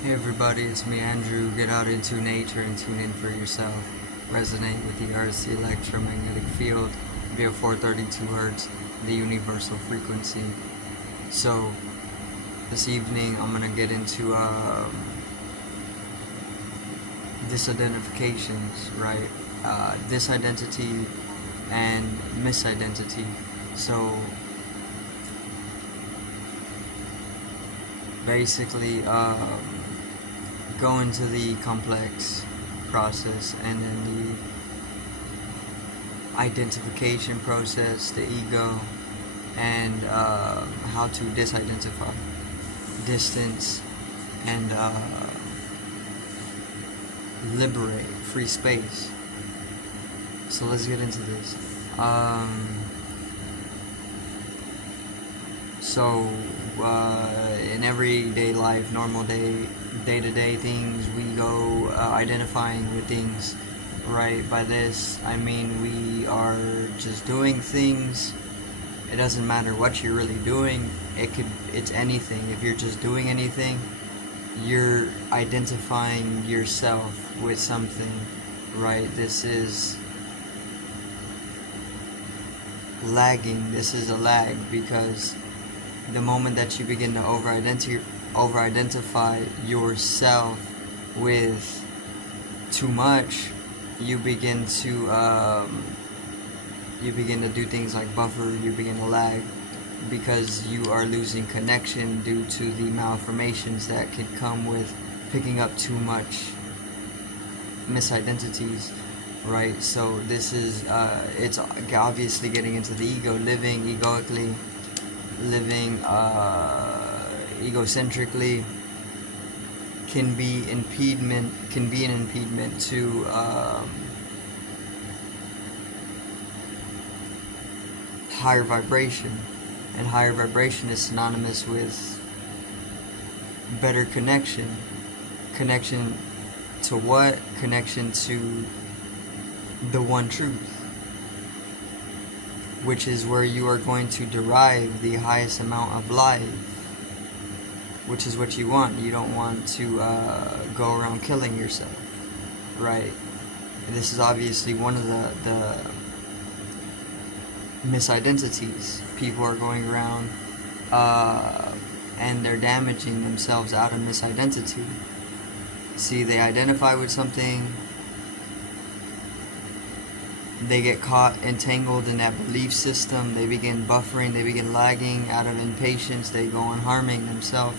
Hey everybody, it's me Andrew. Get out into nature and tune in for yourself. Resonate with the Earth's electromagnetic field via 432 Hz, the universal frequency. So, this evening I'm gonna get into disidentifications, right? Disidentity and misidentity. So, basically, go into the complex process and then the identification process, the ego, and how to disidentify, distance, and liberate, free space. So let's get into this. So in everyday life, normal day-to-day things, we go identifying with things, right? By this, I mean we are just doing things. It doesn't matter what you're really doing. It's anything. If you're just doing anything, you're identifying yourself with something, right? This is lagging. This is a lag because the moment that you begin to over-identify yourself with too much, you begin to do things like buffer. You begin to lag because you are losing connection due to the malformations that could come with picking up too much misidentities, right? So this is it's obviously getting into the ego, living egoically, living egocentrically can be an impediment to higher vibration, and higher vibration is synonymous with better connection. Connection to what? Connection to the one truth, which is where you are going to derive the highest amount of life, which is what you want. You don't want to go around killing yourself, right? This is obviously one of the misidentities. People are going around and they're damaging themselves out of misidentity. See, they identify with something, they get caught entangled in that belief system, they begin buffering, they begin lagging out of impatience, they go on harming themselves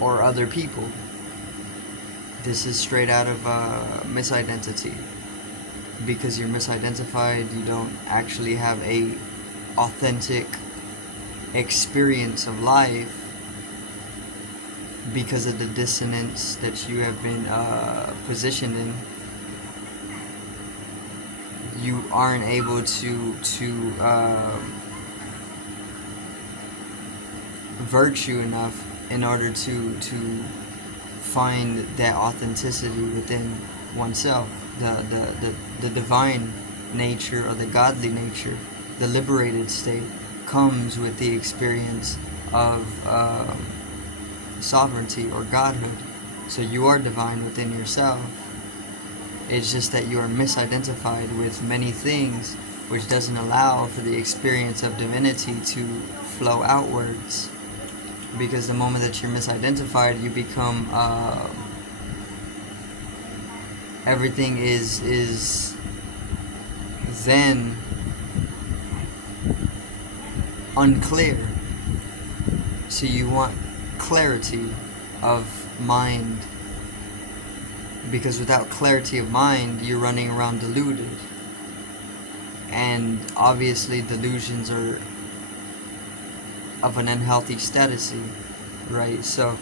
or other people. This is straight out of misidentity. Because you're misidentified, you don't actually have a authentic experience of life because of the dissonance that you have been positioned in. You aren't able to virtue enough in order to find that authenticity within oneself, the divine nature or the godly nature, the liberated state comes with the experience of sovereignty or godhood. So you are divine within yourself. It's just that you are misidentified with many things, which doesn't allow for the experience of divinity to flow outwards. Because the moment that you're misidentified, you become everything is then unclear. So you want clarity of mind, because without clarity of mind, you're running around deluded. And obviously delusions are of an unhealthy status, right? So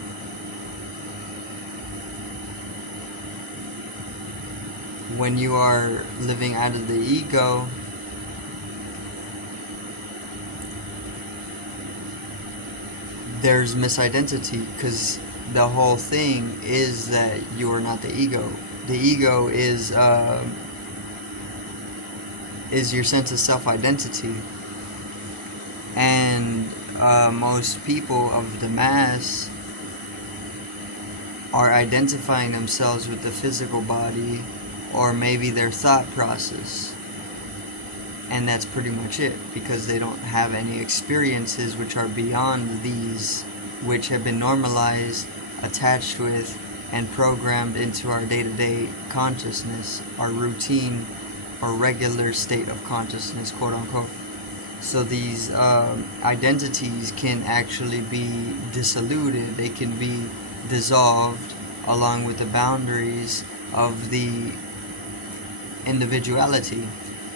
when you are living out of the ego, there's misidentity, because the whole thing is that you are not the ego. The ego is your sense of self-identity, and most people of the mass are identifying themselves with the physical body, or maybe their thought process. And that's pretty much it, because they don't have any experiences which are beyond these, which have been normalized, attached with, and programmed into our day-to-day consciousness, our routine or regular state of consciousness, quote unquote. So these identities can actually be dissoluted, they can be dissolved along with the boundaries of the individuality.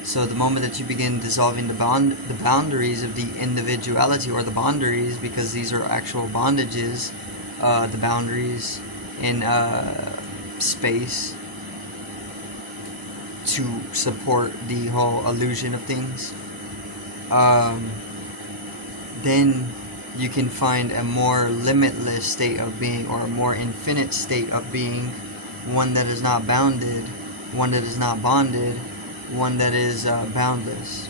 So the moment that you begin dissolving the boundaries of the individuality, or the boundaries, because these are actual bondages, the boundaries in space to support the whole illusion of things, then you can find a more limitless state of being, or a more infinite state of being, one that is not bounded, one that is not bonded, one that is boundless,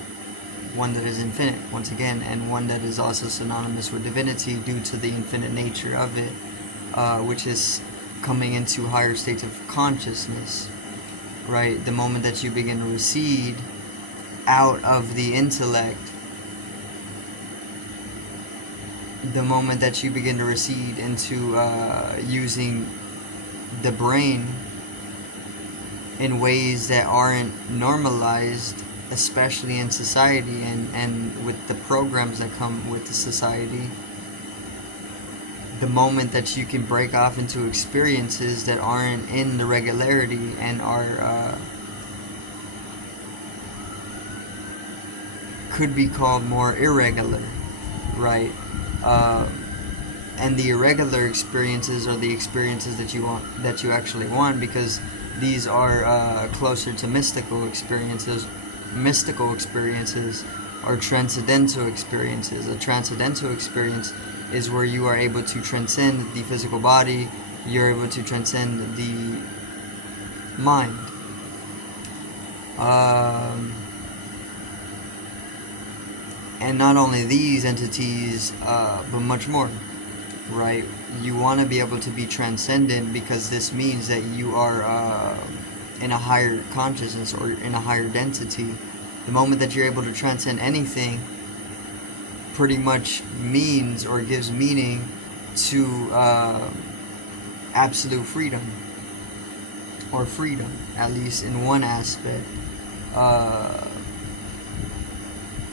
one that is infinite, once again, and one that is also synonymous with divinity due to the infinite nature of it, which is coming into higher states of consciousness, right? The moment that you begin to recede out of the intellect, the moment that you begin to recede into using the brain in ways that aren't normalized, especially in society and with the programs that come with the society, the moment that you can break off into experiences that aren't in the regularity and are could be called more irregular, right? And the irregular experiences are the experiences that you want, that you actually want, because these are closer to mystical experiences. Mystical experiences are transcendental experiences. A transcendental experience is where you are able to transcend the physical body, you're able to transcend the mind. And not only these entities, but much more, right? You want to be able to be transcendent, because this means that you are in a higher consciousness, or in a higher density. The moment that you're able to transcend anything pretty much means, or gives meaning to absolute freedom, or freedom, at least in one aspect,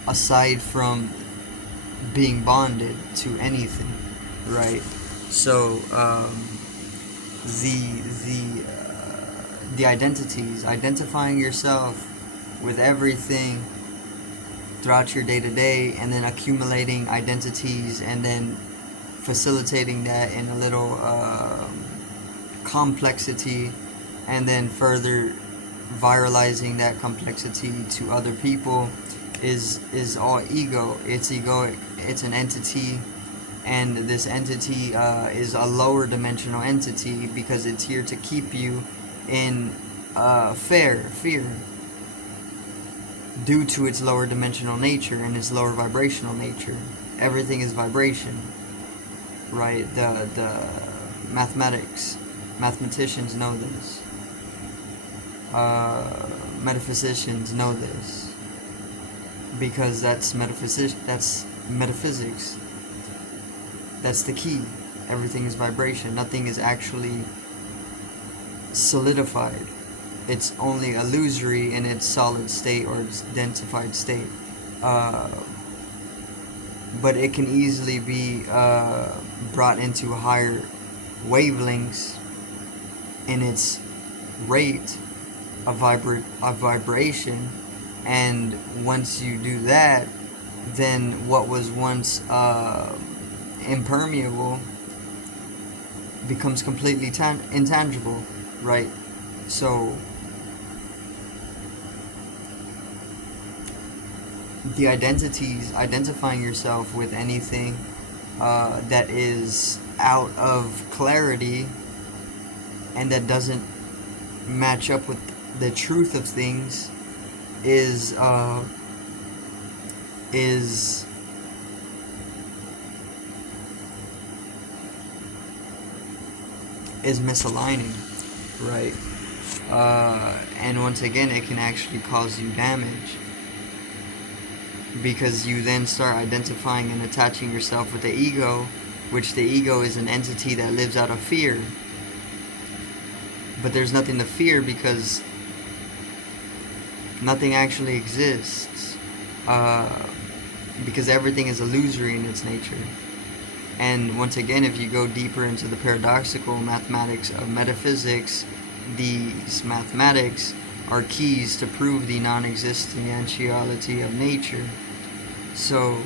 aside from being bonded to anything, right? So the identities, identifying yourself with everything throughout your day-to-day, and then accumulating identities, and then facilitating that in a little complexity, and then further viralizing that complexity to other people, is all ego. It's egoic. It's an entity, and this entity is a lower dimensional entity, because it's here to keep you in fear, due to its lower dimensional nature and its lower vibrational nature. Everything is vibration, right? The mathematicians know this. Metaphysicians know this, because that's metaphysics. That's the key. Everything is vibration. Nothing is actually solidified. It's only illusory in its solid state, or its densified state. But it can easily be brought into higher wavelengths in its rate of vibration. And once you do that, then what was once impermeable becomes completely intangible, right? So the identities, identifying yourself with anything that is out of clarity and that doesn't match up with the truth of things, is is misaligning, right? And once again, it can actually cause you damage, because you then start identifying and attaching yourself with the ego, which the ego is an entity that lives out of fear. But there's nothing to fear, because nothing actually exists, because everything is illusory in its nature. And once again, if you go deeper into the paradoxical mathematics of metaphysics, these mathematics are keys to prove the non-existentiality of nature. So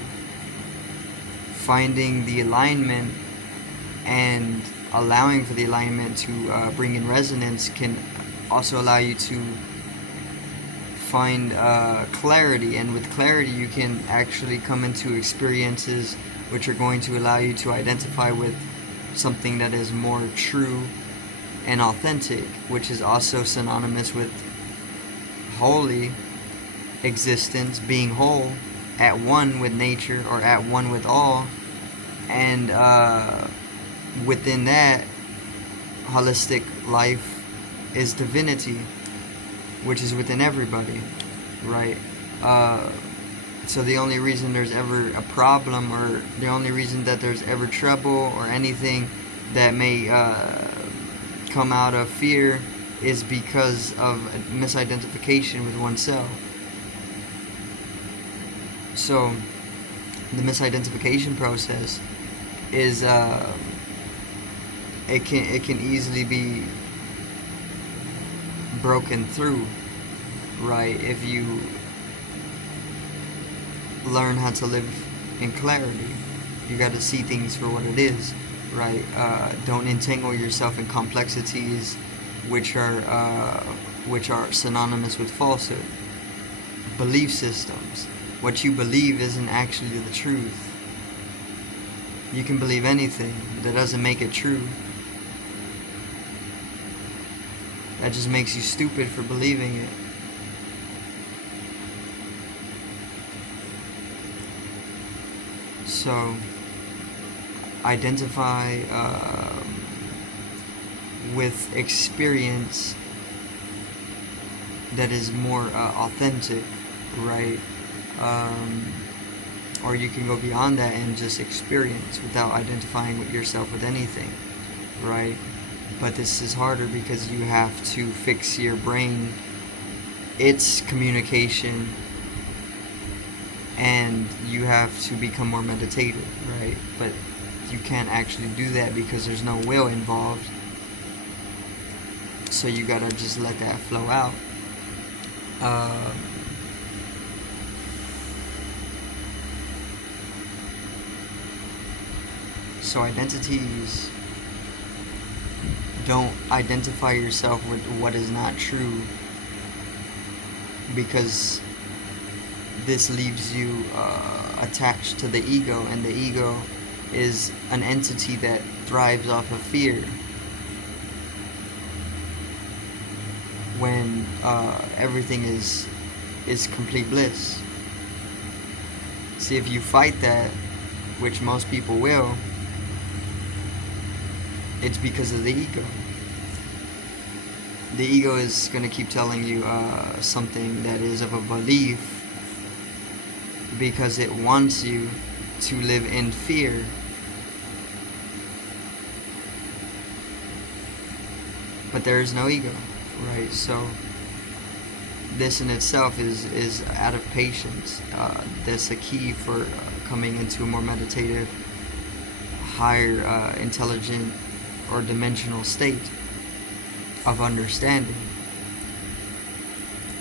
finding the alignment and allowing for the alignment to bring in resonance can also allow you to find clarity, and with clarity you can actually come into experiences which are going to allow you to identify with something that is more true and authentic, which is also synonymous with holy existence, being whole, at one with nature, or at one with all. And within that holistic life is divinity, which is within everybody, right? So the only reason there's ever a problem, or the only reason that there's ever trouble or anything that may come out of fear, is because of misidentification with oneself. So the misidentification process is it can easily be broken through, right, if you learn how to live in clarity. You got to see things for what it is, right? Don't entangle yourself in complexities which are synonymous with falsehood. Belief systems. What you believe isn't actually the truth. You can believe anything, but that doesn't make it true. That just makes you stupid for believing it. So, identify with experience that is more authentic, right? Or you can go beyond that and just experience without identifying with yourself with anything, right? But this is harder because you have to fix your brain, its communication, and you have to become more meditative, right? But you can't actually do that because there's no will involved. So you gotta just let that flow out. So identities, don't identify yourself with what is not true, because this leaves you attached to the ego, and the ego is an entity that thrives off of fear. When everything is complete bliss. See, if you fight that, which most people will, it's because of the ego. The ego is going to keep telling you something that is of a belief, because it wants you to live in fear. But there is no ego, right? So this in itself is out of patience. That's a key for coming into a more meditative, higher intelligent or dimensional state of understanding.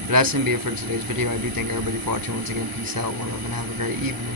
But that's going to be it for today's video. I do thank everybody for watching. Once again, peace out, one love, and have a great evening.